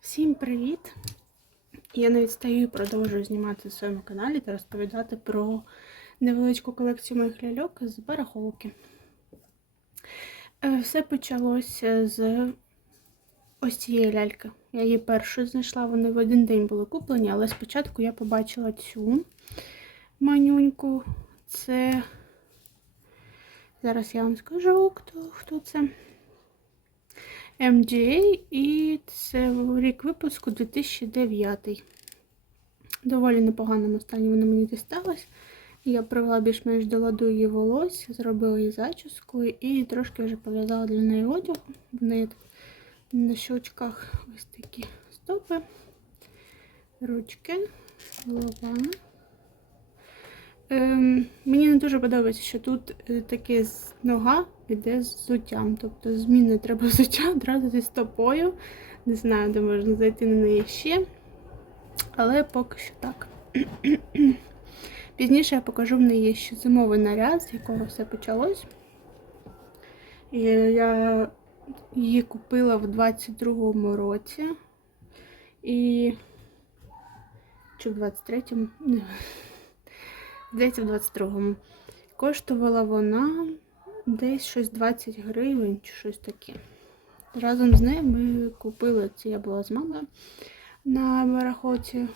Всім привіт! Я не відстаю і продовжую знімати на своєму каналі та розповідати про невеличку колекцію моїх ляльок з барахолки. Е, Все почалося з ось цієї ляльки. Я її першу знайшла, вони в один день були куплені, але спочатку я побачила цю манюньку. Це. Зараз я вам скажу, хто, хто це. MGA і це рік випуску 2009. Доволі непоганому стані вона мені дісталась. Я привела більш-менш до ладу її волосся, зробила її зачіску і трошки вже пов'язала для неї одяг. В неї на щочках ось такі стопи, ручки, голова. Ем, мені не дуже подобається, що тут е, таке нога іде з взуттям. Тобто зміни треба взуття одразу зі стопою. Не знаю, де можна зайти на неї ще. Але поки що так. Пізніше я покажу в неї ще зимовий наряд, з якого все почалось. І я її купила в 22-му році. І. Чи в 23-му? Здається, в 22-му. Коштувала вона десь щось 20 гривень чи щось таке. Разом з нею ми купили це, я була з мамою на барахоті.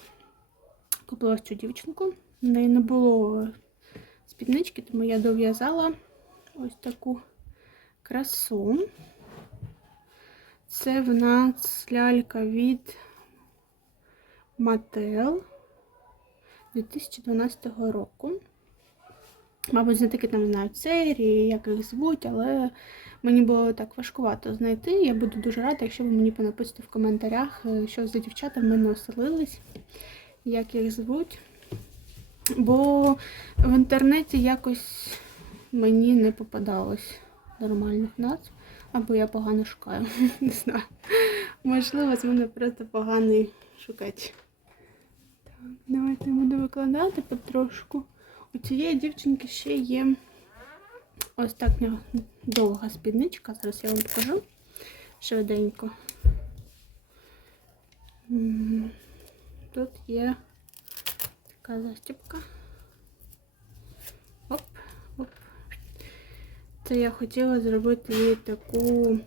Купила цю дівчинку. В неї не було спіднички, тому я дов'язала ось таку красу. Це в нас лялька від Mattel 2012 року. Мабуть, не таки там знають серії, як їх звуть, але мені було так важкувато знайти. Я буду дуже рада, якщо ви мені понаписите в коментарях, е, що за дівчата в мене оселились, як їх звуть. Бо в інтернеті якось мені не попадалось нормальних назв, або я погано шукаю. Не знаю. Можливо, з мене просто поганий шукач. Давайте я буду викладати потрошку. У цієї дівчинки ще є ось так довга спідничка. Зараз я вам покажу швиденько. Тут є така застібка. Оп, оп. Це я хотіла зробити їй таку,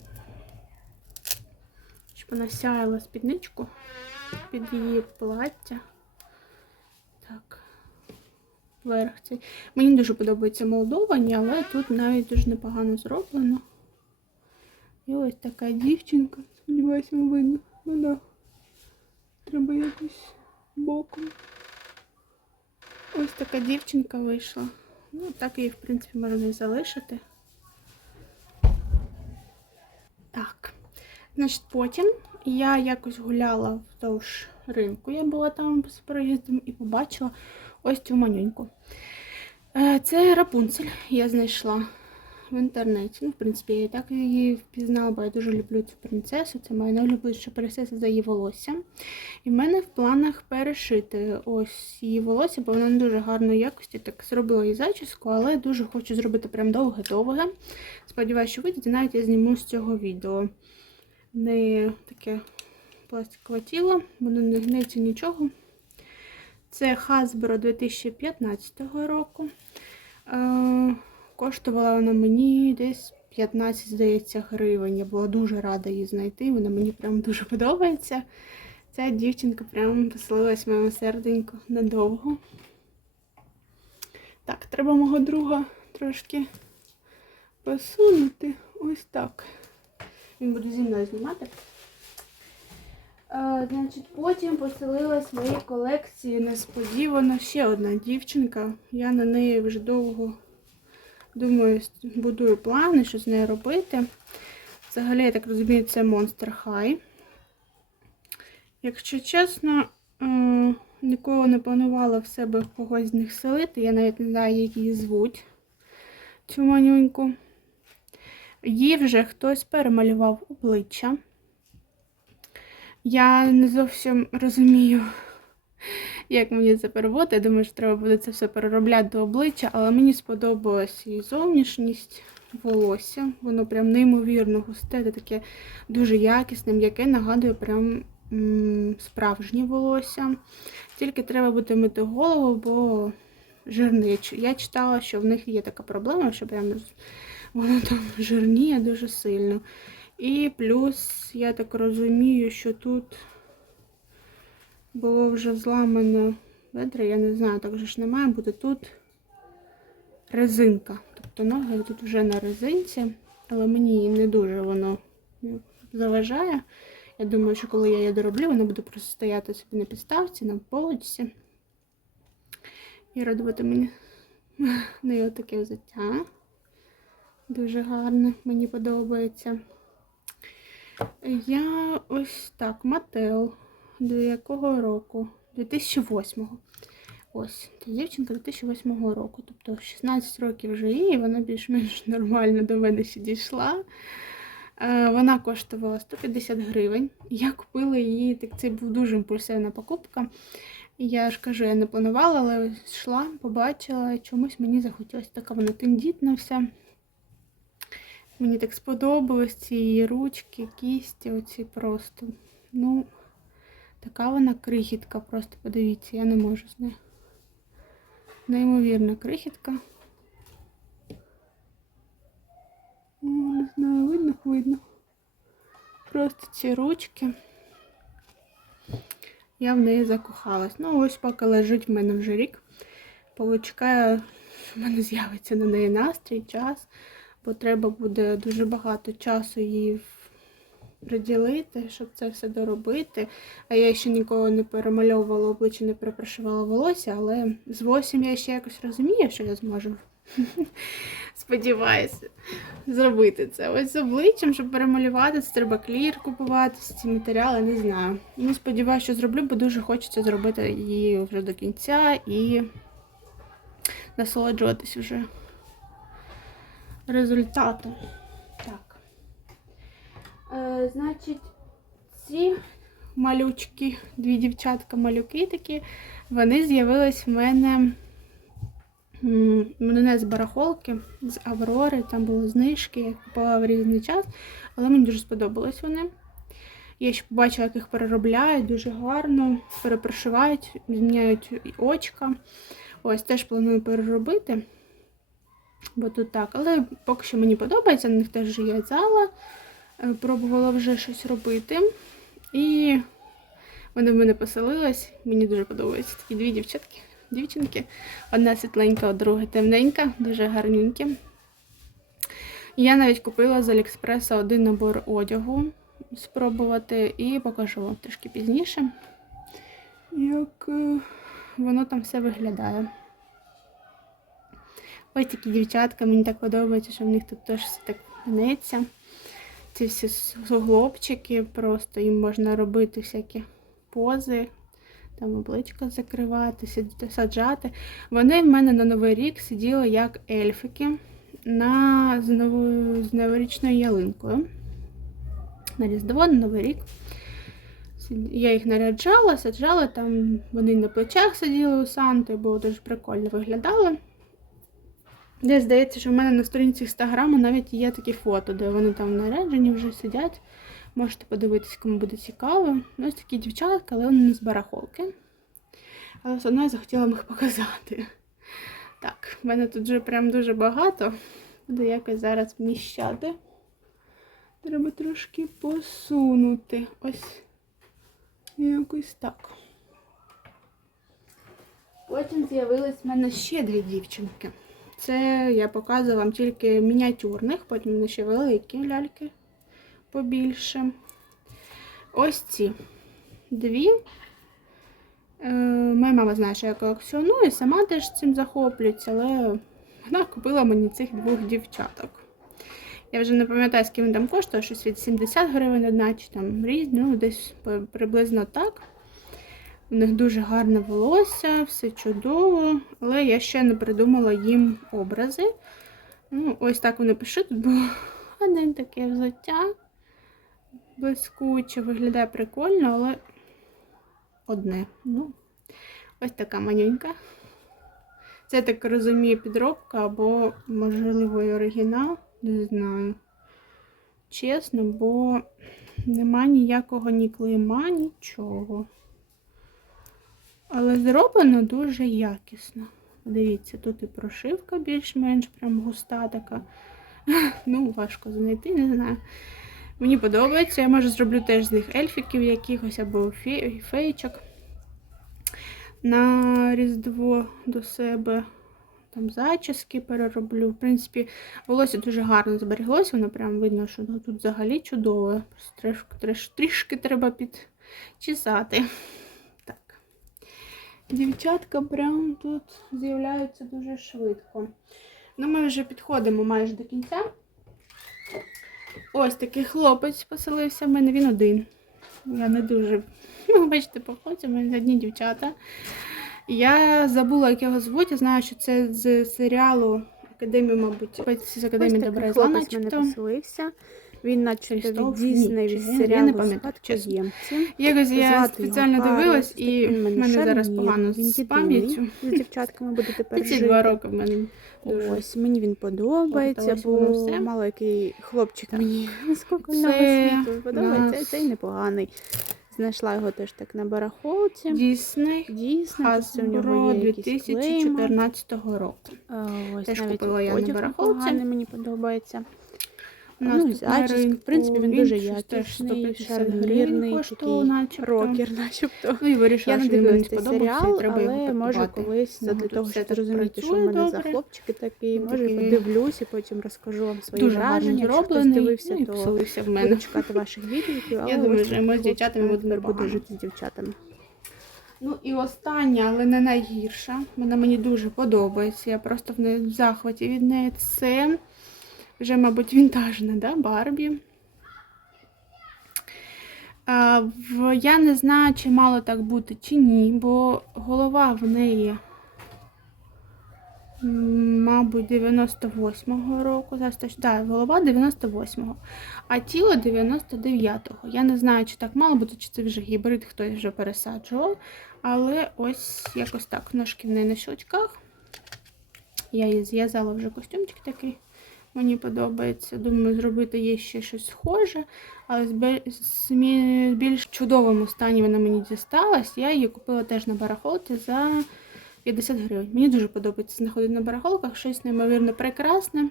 щоб вона сяяла спідничку під її плаття. Так верх цей. Мені дуже подобаються молдовані, але тут навіть дуже непогано зроблено. І ось така дівчинка. Сподіваюся, видно. Ну. Треба якось боком. Ось така дівчинка вийшла. Ну, так її, в принципі, можна і залишити. Так. Значить, потім я якось гуляла вздовж ринку. Я була там з проїздом і побачила ось цю манюньку. Е, Це Рапунцель я знайшла в інтернеті. Ну, в принципі, я так її впізнала, бо я дуже люблю цю принцесу. Це моя найлюбленіша принцеса за її волосся. І в мене в планах перешити ось її волосся, бо вона не дуже гарної якості. Так зробила її зачіску, але дуже хочу зробити прям довге-довге. Сподіваюся, що вийде, навіть я зніму з цього відео. В неї таке пластикове тіло, воно не гнеться нічого. Це Hasbro 2015 року. Е, коштувала вона мені десь 15, здається, гривень. Я була дуже рада її знайти. Вона мені прям дуже подобається. Ця дівчинка прям поселилась в моєму серденьку надовго. Так, треба мого друга трошки посунути. Ось так. Він буде зі мною знімати. Е, значить, потім поселилась в моїй колекції несподівано ще одна дівчинка. Я на неї вже довго думаю, будую плани, що з нею робити. Взагалі, я так розумію, це Monster High. Якщо чесно, е, ніколи не планувала в себе когось з них селити. Я навіть не знаю, як її звуть, цю манюньку. Їй вже хтось перемалював обличчя. Я не зовсім розумію, як мені це переводити. Я думаю, що треба буде це все переробляти до обличчя, але мені сподобалась її зовнішність, волосся. Воно прям неймовірно густе, це таке дуже якісне, м'яке, нагадує прям справжнє волосся. Тільки треба буде мити голову, бо жирне. Я читала, що в них є така проблема, що прямо з- воно там жирніє дуже сильно. І плюс, я так розумію, що тут було вже зламане бедра, я не знаю, так же ж не має бути тут резинка. Тобто ноги тут вже на резинці, але мені не дуже воно заважає. Я думаю, що коли я її дороблю, вона буде просто стояти собі на підставці, на полочці. І радувати мені неї таке взуття. Дуже гарне, мені подобається. Я ось так, Мател. До якого року? 2008-го. Ось, ця дівчинка 2008 року. Тобто 16 років вже їй, і вона більш-менш нормально до мене ще дійшла. Е, Вона коштувала 150 гривень. Я купила її, так це був дуже імпульсивна покупка. Я ж кажу, я не планувала, але йшла, побачила, чомусь мені захотілося така вона тендітна вся. Мені так сподобалось ці її ручки, кісті, оці просто. Ну, така вона крихітка, просто подивіться, я не можу з нею. Неймовірна крихітка. Не знаю, видно, видно. Просто ці ручки. Я в неї закохалась. Ну, ось поки лежить в мене вже рік. Почекаю, в мене з'явиться на неї настрій, час, бо треба буде дуже багато часу її приділити, щоб це все доробити. А я ще ніколи не перемальовувала обличчя, не перепрошувала волосся, але з 8 я ще якось розумію, що я зможу. Сподіваюся, зробити це. Ось з обличчям, щоб перемалювати, це треба клір купувати, ці матеріали, не знаю. Ну, сподіваюся, що зроблю, бо дуже хочеться зробити її вже до кінця і насолоджуватись вже результатом. Так. Е, значить, ці малючки, дві дівчатка-малюки такі, вони з'явились в мене. Мене з барахолки, з Аврори, там були знижки, я купувала в різний час, але мені дуже сподобались вони. Я ще побачила, як їх переробляють дуже гарно, перепрошивають, зміняють очка. Ось теж планую переробити, бо тут так. Але поки що мені подобається, на них теж є зала. Е, Пробувала вже щось робити. І вони в мене поселились. Мені дуже подобаються такі дві дівчатки, дівчинки. Одна світленька, а друга темненька, дуже гарненькі. Я навіть купила з Аліекспреса один набор одягу спробувати і покажу вам трішки пізніше, як е, воно там все виглядає. Ось такі дівчатка, мені так подобається, що в них тут теж все так гнеться. Ці всі суглобчики, просто їм можна робити всякі пози, там обличчя закривати, саджати. Вони в мене на Новий рік сиділи як ельфики на, з, новою, з новорічною ялинкою. На Різдво, на Новий рік. Я їх наряджала, саджала, там вони на плечах сиділи у Санти, бо дуже прикольно виглядали. Десь здається, що в мене на сторінці інстаграму навіть є такі фото, де вони там наряджені вже сидять. Можете подивитись, кому буде цікаво. Ну, ось такі дівчатка, але вони не з барахолки. Але все одно я захотіла їх показати. Так, в мене тут вже прям дуже багато. Буду якось зараз вміщати. Треба трошки посунути. Ось якось так. Потім з'явились в мене ще дві дівчинки. Це я показую вам тільки мініатюрних, потім ще великі ляльки побільше. Ось ці дві. Е, моя мама знає, що я колекціоную, сама теж цим захоплюється, але вона купила мені цих двох дівчаток. Я вже не пам'ятаю, скільки він там коштує, щось від 70 гривень одна, чи там різні, ну десь приблизно так. У них дуже гарне волосся, все чудово, але я ще не придумала їм образи. Ну, ось так вони пишуть. Було одне таке взуття. Блискуче, виглядає прикольно, але одне. Ну, ось така манюнька. Це, так розумію, підробка або, можливо, і оригінал. Не знаю. Чесно, бо Нема ніякого ні клейма, нічого. Але зроблено дуже якісно. Дивіться, тут і прошивка більш-менш прям густа така. Ну, важко знайти, не знаю. Мені подобається. Я може зроблю теж з них ельфіків якихось або фе- феєчок на Різдво до себе. Там зачіски перероблю. В принципі, волосся дуже гарно збереглося, воно прям видно, що тут взагалі чудове. Трішки, трішки треба підчесати. Дівчатка прям тут з'являються дуже швидко. Ну, ми вже підходимо майже до кінця. Ось такий хлопець поселився в мене, він один. Я не дуже, ну, бачите, по хлопцю, в мене одні дівчата. Я забула, як його звуть. Я знаю, що це з серіалу Академії, мабуть, з Академії Добра і зла, хлопець мене начебто. Він начебто Крістов? від Дісней, серіалу «Спадкоємці». Якось я спеціально дивилась, і в мене зараз погано з пам'яттю. З дівчатками буде тепер 32 жити. роки в мене. Ось, мені він подобається, бо мало який хлопчик мені Це світу подобається, цей непоганий. Знайшла його теж так на барахолці. Дійсний Дійсно, тут Hasbro є якісь клейма. 2014 року. Ось Теж навіть купила я на барахолці. мені подобається. Ну, в принципі, він дуже якісний, 150 шарнірний, такий рокер, начебто. Ну і вирішила, Я що він мені сподобався, і треба його але може колись Ну, для того, щоб зрозуміти, що в мене за хлопчики такий, Він може такий подивлюсь і потім розкажу вам свої Дуже враження. Якщо хтось дивився, ну, то буду чекати ваших відгуків. Я думаю, що ми з дівчатами буде тепер буде жити з дівчатами. Ну і остання, але не найгірша. Вона мені дуже подобається. Я просто в захваті від неї. Це вже, мабуть, вінтажна, да? Барбі. Я не знаю, чи мало так бути, чи ні, бо голова в неї, мабуть, 98-го року. Зараз точно, да, голова 98-го, а тіло 99-го. Я не знаю, чи так мало бути, чи це вже гібрид, хтось вже пересаджував. Але ось якось так. Ножки в неї на щочках. Я її зв'язала вже костюмчик такий. Мені подобається. Думаю, зробити є ще щось схоже, але з більш чудовому стані вона мені дісталась. Я її купила теж на барахолці за 50 гривень. Мені дуже подобається знаходити на барахолках щось неймовірно прекрасне.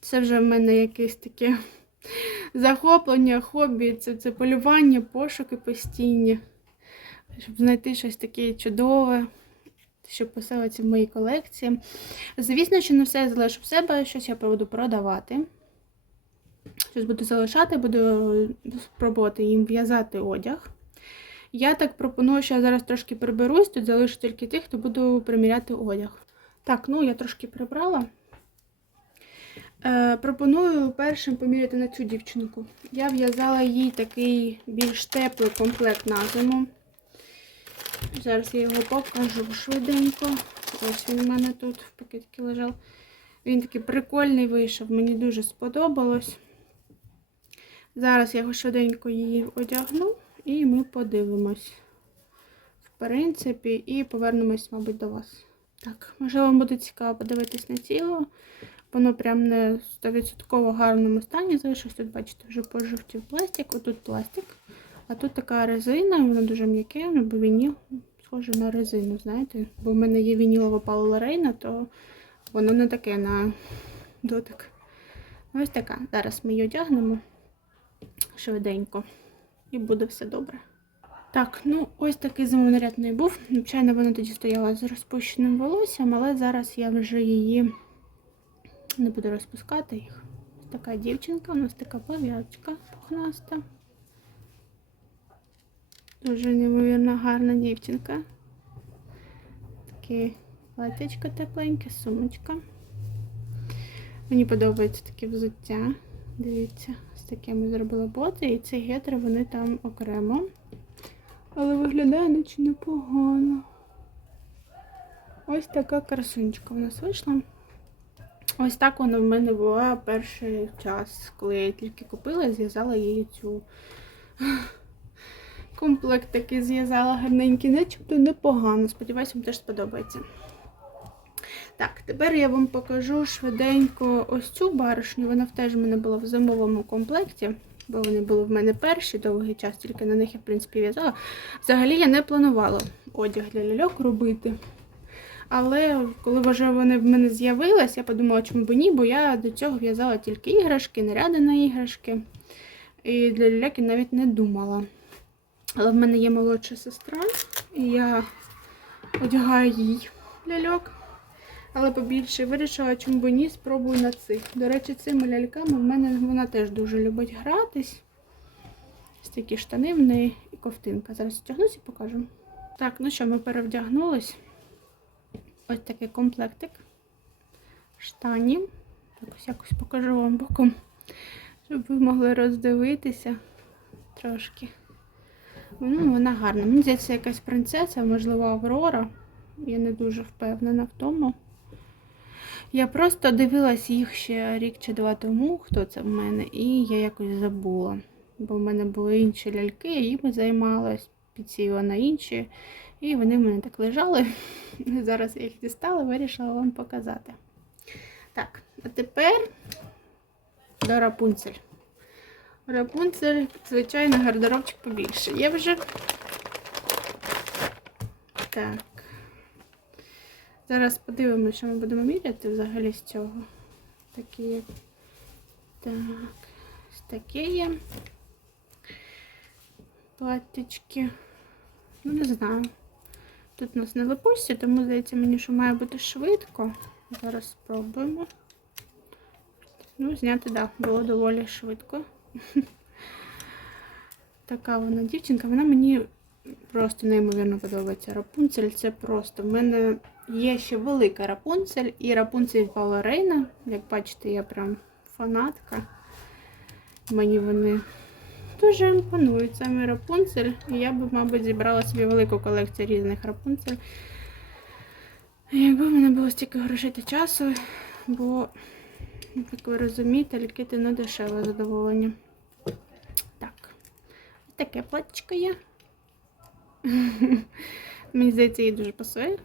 Це вже в мене якесь таке захоплення, хобі, це, це полювання, пошуки постійні. Щоб знайти щось таке чудове, що поселиться в моїй колекції. Звісно, що не все залишу в себе, щось я буду продавати. Щось буду залишати, буду спробувати їм в'язати одяг. Я так пропоную, що я зараз трошки приберусь, тут залишу тільки тих, хто буду приміряти одяг. Так, ну я трошки прибрала. Е, пропоную першим поміряти на цю дівчинку. Я в'язала їй такий більш теплий комплект на зиму. Зараз я його покажу швиденько. Ось він у мене тут в пакетці лежав. Він такий прикольний вийшов, мені дуже сподобалось. Зараз я його швиденько її одягну і ми подивимось. В принципі, і повернемось, мабуть, до вас. Так, можливо, вам буде цікаво подивитись на тіло. Воно прям не в 100% гарному стані залишилось. Тут, бачите, вже пожовтів пластик, отут пластик. А тут така резина, вона дуже м'яке, ну, бо схоже на резину, знаєте. Бо в мене є вінілова палила рейна, то воно не таке на дотик. Ось така. Зараз ми її одягнемо швиденько. І буде все добре. Так, ну ось такий зимовий наряд в був. Звичайно, вона тоді стояла з розпущеним волоссям, але зараз я вже її не буду розпускати їх. Така дівчинка, у нас така пов'язочка пухнаста. Дуже неймовірно гарна дівчинка. Таке платячко тепленьке, сумочка. Мені подобається таке взуття. Дивіться, з такими зробила боти, і ці гетри вони там окремо. Але виглядає наче непогано. Ось така красунечка у нас вийшла. Ось так вона в мене була перший час, коли я її тільки купила, і зв'язала її цю комплект такий зв'язала гарненький, начебто непогано. Сподіваюся, вам теж сподобається. Так, тепер я вам покажу швиденько ось цю баришню. Вона теж в мене була в зимовому комплекті. бо вони були в мене перші довгий час, тільки на них я, в принципі, в'язала. Взагалі я не планувала одяг для ляльок робити. Але коли вже вони в мене з'явились, я подумала, чому б ні, бо я до цього в'язала тільки іграшки, наряди на іграшки. І для ляльок навіть не думала. Але в мене є молодша сестра, і я одягаю їй ляльок. Але побільше вирішила, чому б ні, спробую на цих. До речі, цими ляльками в мене вона теж дуже любить гратись. Такі штани в неї і ковтинка. Зараз одягнусь і покажу. Так, ну що, ми перевдягнулись. Ось такий комплектик. Штанів. Так ось якось покажу вам боком, щоб ви могли роздивитися трошки. Ну, вона гарна. Мені здається, якась принцеса, можливо, Аврора. Я не дуже впевнена в тому. Я просто дивилась їх ще рік чи два тому, хто це в мене, і я якось забула. Бо в мене були інші ляльки, я їми займалась, підсіла на інші. І вони в мене так лежали. Зараз я їх дістала, вирішила вам показати. Так, а тепер до Рапунцель. Рапунцель, звичайно, гардеробчик побільше. Є вже. Так. Зараз подивимося, що ми будемо міряти взагалі з цього. Такі. Так. Ось таке є. Платтячки. Ну, не знаю. Тут нас не липусті, тому здається мені, що має бути швидко. Зараз спробуємо. Ну, зняти, так, да, було доволі швидко. Така вона дівчинка, вона мені просто неймовірно подобається. Рапунцель це просто. В мене є ще велика рапунцель і рапунцель балерина. Як бачите, я прям фанатка. Мені вони дуже імпонують саме рапунцель. І я б, мабуть, зібрала собі велику колекцію різних рапунцель. Якби в мене було стільки грошей та часу, бо, як ви розумієте, лікити не дешеве задоволення. Таке платічко є. Мені здається, їй дуже пасує.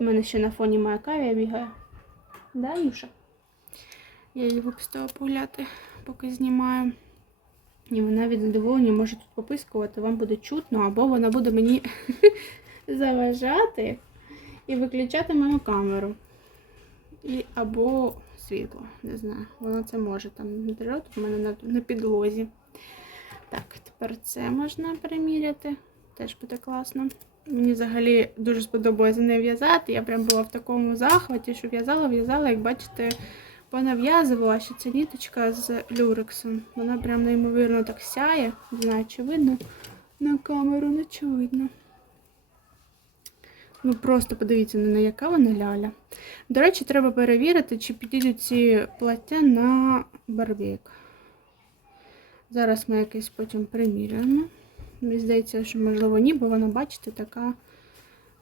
У мене ще на фоні моя кавія бігає. Да, Юша? Я її випустила погуляти, поки знімаю. І вона від задоволення може тут попискувати, вам буде чутно, або вона буде мені заважати і виключати мою камеру. І, або світло, не знаю. Вона це може там дрот у мене на, на підлозі. Так, тепер це можна приміряти. Теж буде класно. Мені взагалі дуже сподобалося нею в'язати. Я прям була в такому захваті, що в'язала, в'язала, як бачите, понав'язувала, що це ніточка з люрексом. Вона прям неймовірно так сяє. Не знаю, чи видно на камеру, не чи видно. Ну просто подивіться на яка вона ляля. До речі, треба перевірити, чи підійдуть ці плаття на барвік. Зараз ми якесь потім приміряємо. Мені здається, що можливо ні, бо вона, бачите, така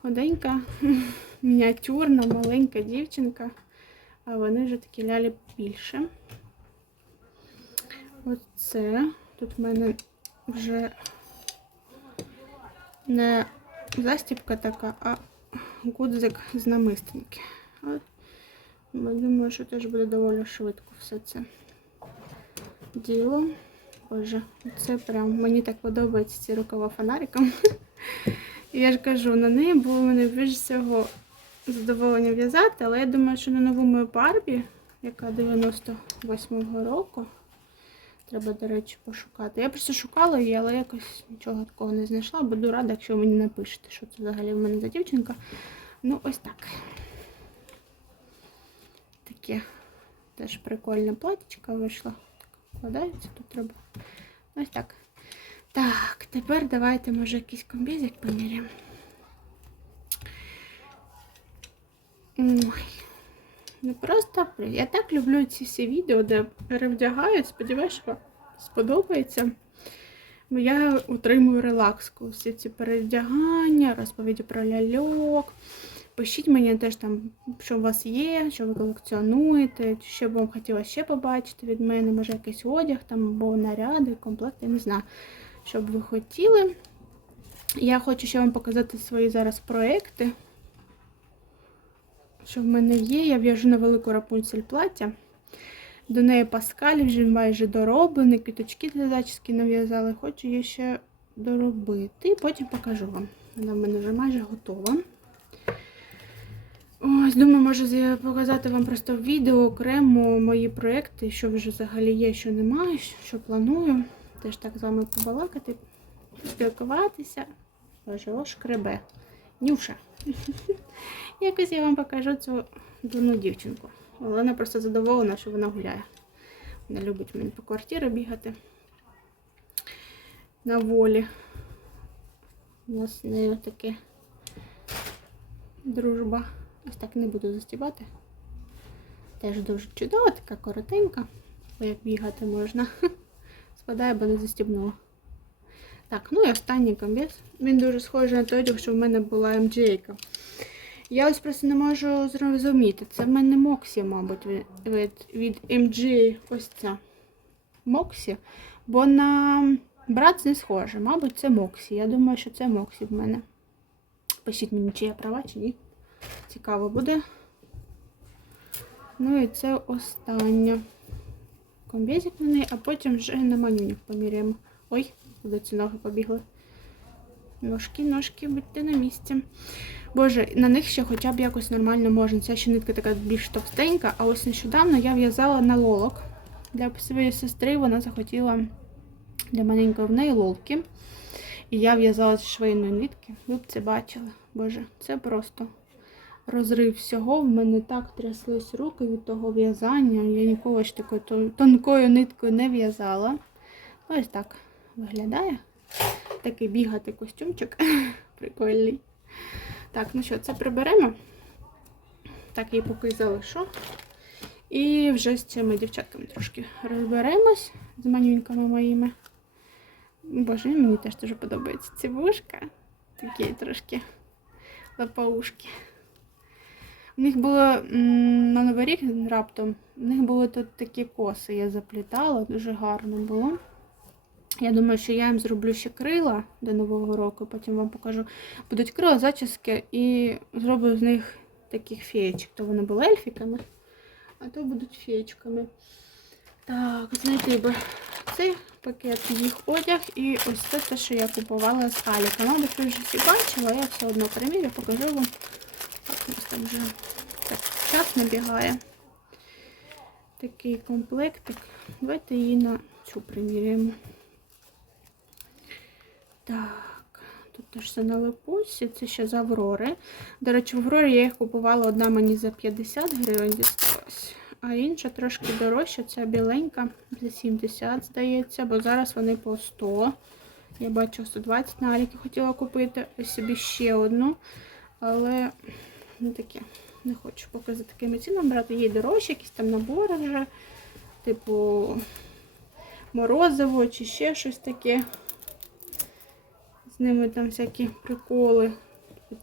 худенька, мініатюрна, маленька дівчинка. А вони вже такі лялі більше. Оце. Тут в мене вже не застіпка така, а гудзик з намистинки. Думаю, що теж буде доволі швидко все це діло. Боже, це прям мені так подобаються ці рукава фонариком. І я ж кажу, на неї було мене більш всього задоволення в'язати, але я думаю, що на новому Барбі, яка 98-го року, треба, до речі, пошукати. Я просто шукала її, але якось нічого такого не знайшла. Буду рада, якщо ви мені напишете, що це взагалі в мене за дівчинка. Ну, ось так. Таке теж прикольне платічко вийшло. Так, вкладається, тут треба. Ось так. Так, тепер давайте, може, якийсь комбізик поміряємо. Ой. Ну просто я так люблю ці всі відео, де перевдягають. Сподіваюся, що сподобається. Бо я отримую релакс, коли всі ці перевдягання, розповіді про ляльок. Пишіть мені теж там, що у вас є, що ви колекціонуєте, що б вам хотілося ще побачити від мене, може якийсь одяг там, або наряди, комплекти, я не знаю, що б ви хотіли. Я хочу ще вам показати свої зараз проекти що в мене є. Я в'яжу на велику рапунцель плаття. До неї паскалі вже майже дороблений, квіточки для зачіски нав'язали. Хочу її ще доробити. Потім покажу вам. Вона в мене вже майже готова. Ось, думаю, можу показати вам просто в відео окремо мої проекти, що вже взагалі є, що немає, що планую. Теж так з вами побалакати, спілкуватися. Боже, шкребе. Нюша. Якось я вам покажу цю дурну дівчинку. Але Вона просто задоволена, що вона гуляє. Вона любить мені по квартирі бігати на волі. У нас не таке дружба. Ось так не буду застібати. Теж дуже чудова, така коротенька, бо як бігати можна. Спадає, бо не застібнула. Так, ну і останній комбез. Він дуже схожий на той, що в мене була MJ. Я ось просто не можу зрозуміти. Це в мене Моксі, мабуть, від, від, від MG ось ця. Моксі. Бо на брат не схоже. Мабуть, це Моксі. Я думаю, що це Моксі в мене. Пишіть мені, чи я права, чи ні. Цікаво буде. Ну і це останнє. Комбезик на неї, а потім вже на манюнях поміряємо. Ой, куди ці ноги побігли. Ножки, ножки, будьте на місці. Боже, на них ще хоча б якось нормально можна. Ця ще нитка така більш товстенька, а ось нещодавно я в'язала на лолок. Для своєї сестри вона захотіла для маленької в неї лолки. І я в'язала з швейної нитки. Ви б це бачили. Боже, це просто розрив всього. В мене так тряслись руки від того в'язання. Я ніколи ж такою тонкою ниткою не в'язала. Ось так виглядає. Такий бігати костюмчик. Прикольний. Так, ну що, це приберемо. Так, її поки залишу. І вже з цими дівчатками трошки розберемось з манюньками моїми. Боже, мені теж дуже подобається ці вушка. Такі трошки лапаушки. У них було на Новий рік раптом, у них були тут такі коси, я заплітала, дуже гарно було. Я думаю, що я їм зроблю ще крила до Нового року, потім вам покажу. Будуть крила, зачіски і зроблю з них таких феєчок. То вони були ельфіками, а то будуть феєчками. Так, знайти би цей пакет їх одяг і ось це те, що я купувала з Аліка. Мабуть, ви вже всі бачили, я все одно примірю, покажу вам. Нас там вже так, час набігає. Такий комплектик. Давайте її на цю приміряємо. Так, тут теж все на липусі, це ще з Аврори. До речі, в Аврорі я їх купувала одна мені за 50 гривень дісталась, а інша трошки дорожча, ця біленька за 70, здається, бо зараз вони по 100. Я бачу 120 на Аліки хотіла купити, ось собі ще одну. Але не таке. Не хочу поки за такими цінами брати. Є дорожчі, якісь там набори вже, типу морозиво чи ще щось таке. З ними там всякі приколи.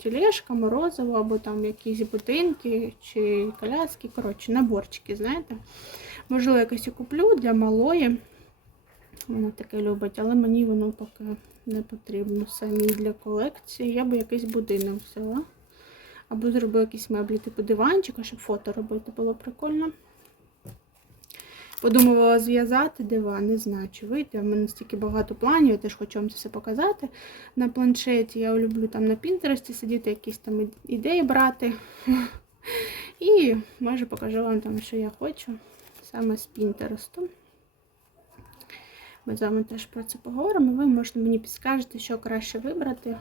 Тележка, морозиво, або там якісь будинки чи коляски. Коротше, наборчики, знаєте. Можливо, якось і куплю для малої. Вона таке любить, але мені воно поки не потрібно. Самі для колекції. Я би якийсь будинок взяла. Або зробила якісь меблі, типу диванчика, щоб фото робити, було прикольно. Подумувала зв'язати диван, не знаю, чи вийде. У мене стільки багато планів, я теж хочу вам це все показати на планшеті. Я люблю там на Пінтересті сидіти, якісь там ідеї брати. І може покажу вам там, що я хочу саме з Пінтересту. Ми з вами теж про це поговоримо. Ви можете мені підскажете, що краще вибрати,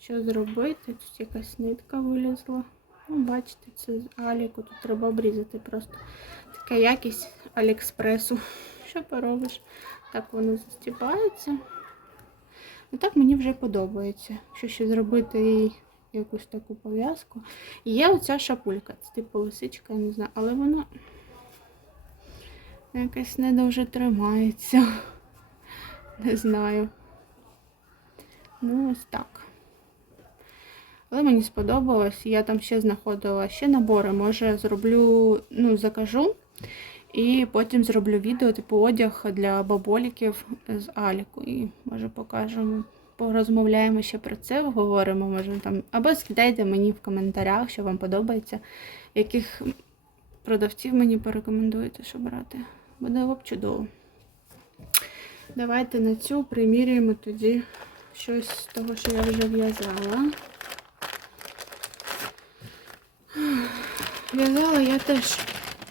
що зробити. Тут якась нитка вилізла. Ну, бачите, це з Аліку. Тут треба обрізати просто. Така якість Аліекспресу. Що поробиш? Так воно застібається. Ну так мені вже подобається. Що ще зробити їй якусь таку пов'язку. І є оця шапулька. Це типу лисичка, я не знаю, але вона якось не дуже тримається. Не знаю. Ну, ось так. Але мені сподобалось. Я там ще знаходила ще набори. Може зроблю, ну, закажу. І потім зроблю відео, типу одяг для баболіків з Аліку. І може покажемо, порозмовляємо ще про це, говоримо, може там. Або скидайте мені в коментарях, що вам подобається, яких продавців мені порекомендуєте, що брати. Буде б чудово. Давайте на цю приміряємо тоді щось з того, що я вже в'язала. В'язала я теж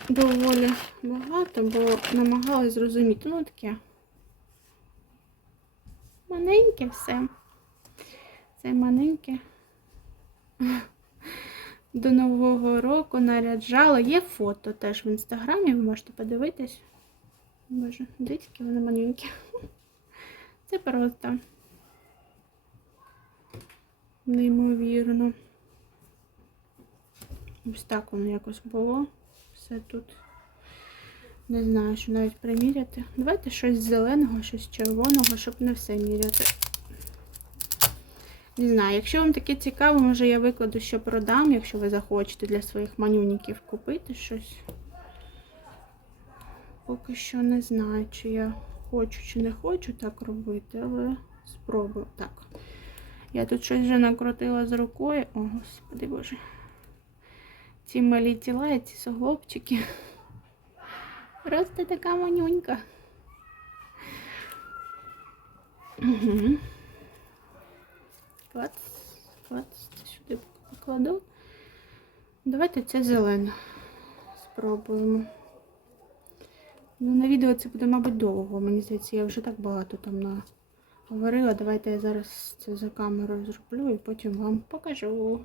доволі багато, бо намагалась зрозуміти. Ну таке. Маленьке все. Це маленьке. До Нового року наряджала. Є фото теж в інстаграмі, ви можете подивитись. Боже, дивіться, які вони маленькі. Це просто неймовірно. Ось так воно якось було. Все тут. Не знаю, що навіть приміряти. Давайте щось зеленого, щось червоного, щоб не все міряти. Не знаю, якщо вам таке цікаво, може я викладу, що продам, якщо ви захочете для своїх манюніків купити щось. Поки що не знаю, чи я хочу, чи не хочу так робити, але спробую. Так. Я тут щось вже накрутила з рукою. О, господи боже. Ці малі тіла і ці суглобчики. Просто така манюнька. Угу. Клац, клац, сюди покладу. Давайте це зелене. Спробуємо. Ну, на відео це буде, мабуть, довго. Мені здається, я вже так багато там наговорила. Давайте я зараз це за камерою зроблю і потім вам покажу.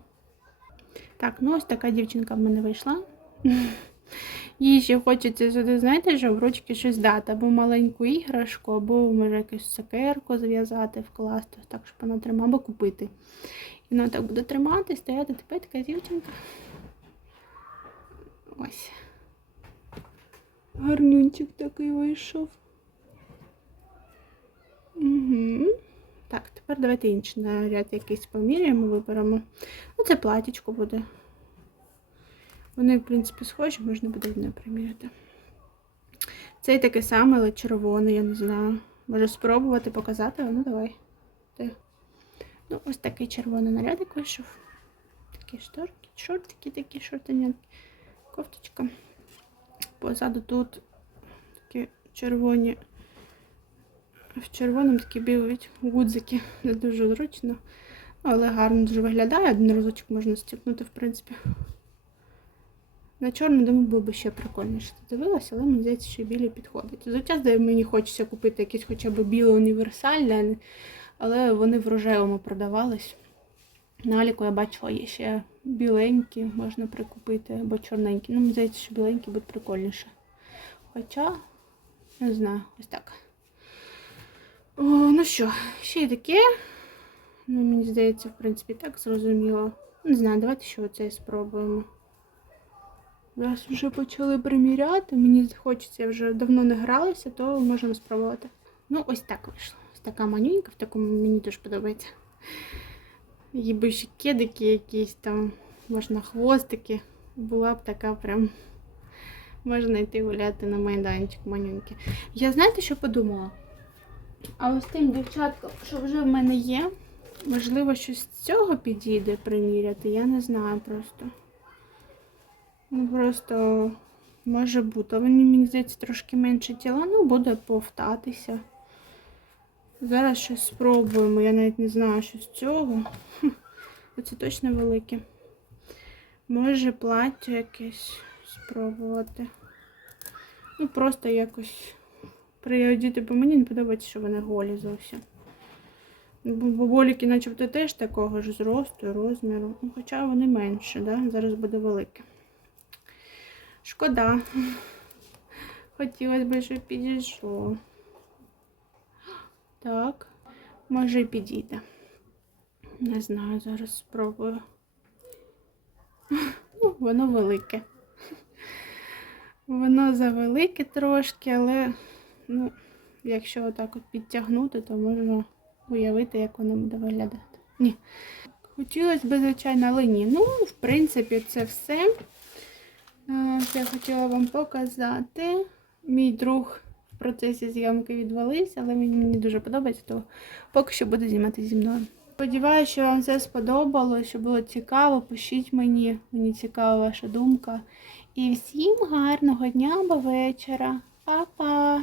Так, ну ось така дівчинка в мене вийшла. Їй ще хочеться сюди, знаєте, що в ручки щось дати, або маленьку іграшку, або може якусь цукерку зв'язати, вкласти, так, щоб вона тримала, або купити. І вона так буде тримати, стояти, тепер така дівчинка. Ось. Гарнюнчик такий вийшов. Угу. Так, тепер давайте інший наряд якийсь поміряємо, виберемо. Ну, це платічко буде. Вони, в принципі, схожі, можна буде одне приміряти. Цей таке саме, але червоний, я не знаю. Може спробувати показати, ну давай. Ти. Ну, ось такий червоний нарядик вийшов. Такі шторки, шортики такі, шортиня, кофточка. Позаду тут такі червоні. В червоному такі білі гудзики. Не дуже зручно. Але гарно дуже виглядає. Один разочок можна стіпнути, в принципі. На чорну, думаю, було б ще прикольніше. Дивилася, але мені здається, що білі підходить. Зараз де мені хочеться купити якісь хоча б біле універсальне, але вони в рожевому продавались. На Аліку я бачила, є ще біленькі, можна прикупити, або чорненькі. Ну, мені здається, що біленькі будуть прикольніше. Хоча, не знаю, ось так. О, ну що, ще й таке. Ну, мені здається, в принципі, так зрозуміло. Не знаю, давайте ще оце спробуємо. Раз вже почали приміряти, мені хочеться, я вже давно не гралася, то можемо спробувати. Ну, ось так вийшло. Ось така манюнька, в такому мені дуже подобається. Її би ще кедики якісь там, можна хвостики. Була б така прям. Можна йти гуляти на майданчик манюньки. Я знаєте, що подумала? А ось тим дівчаткам, що вже в мене є, можливо, щось з цього підійде приміряти, я не знаю просто. Ну, просто може бути. Вони, мені здається, трошки менше тіла, ну буде повтатися. Зараз щось спробуємо. Я навіть не знаю, що з цього. Оце точно велике. Може плаття якесь спробувати. Ну, просто якось приодіти, бо мені не подобається, що вони голі зовсім. Бо боболіки начебто теж такого ж зросту розміру. Ну, хоча вони менше, да? зараз буде велике. Шкода. Хотілося б, щоб підійшло. Так, може і підійде. Не знаю, зараз спробую. Ну, воно велике. Воно завелике трошки, але ну, якщо отак от підтягнути, то можна уявити, як воно буде виглядати. Ні. Хотілося б, звичайно, але ні. Ну, в принципі, це все. Е, я хотіла вам показати. Мій друг в процесі зйомки відвалився, але мені, мені дуже подобається, то поки що буду знімати зі мною. Сподіваюся, що вам все сподобалося, що було цікаво. Пишіть мені, мені цікава ваша думка. І всім гарного дня або вечора. Па-па!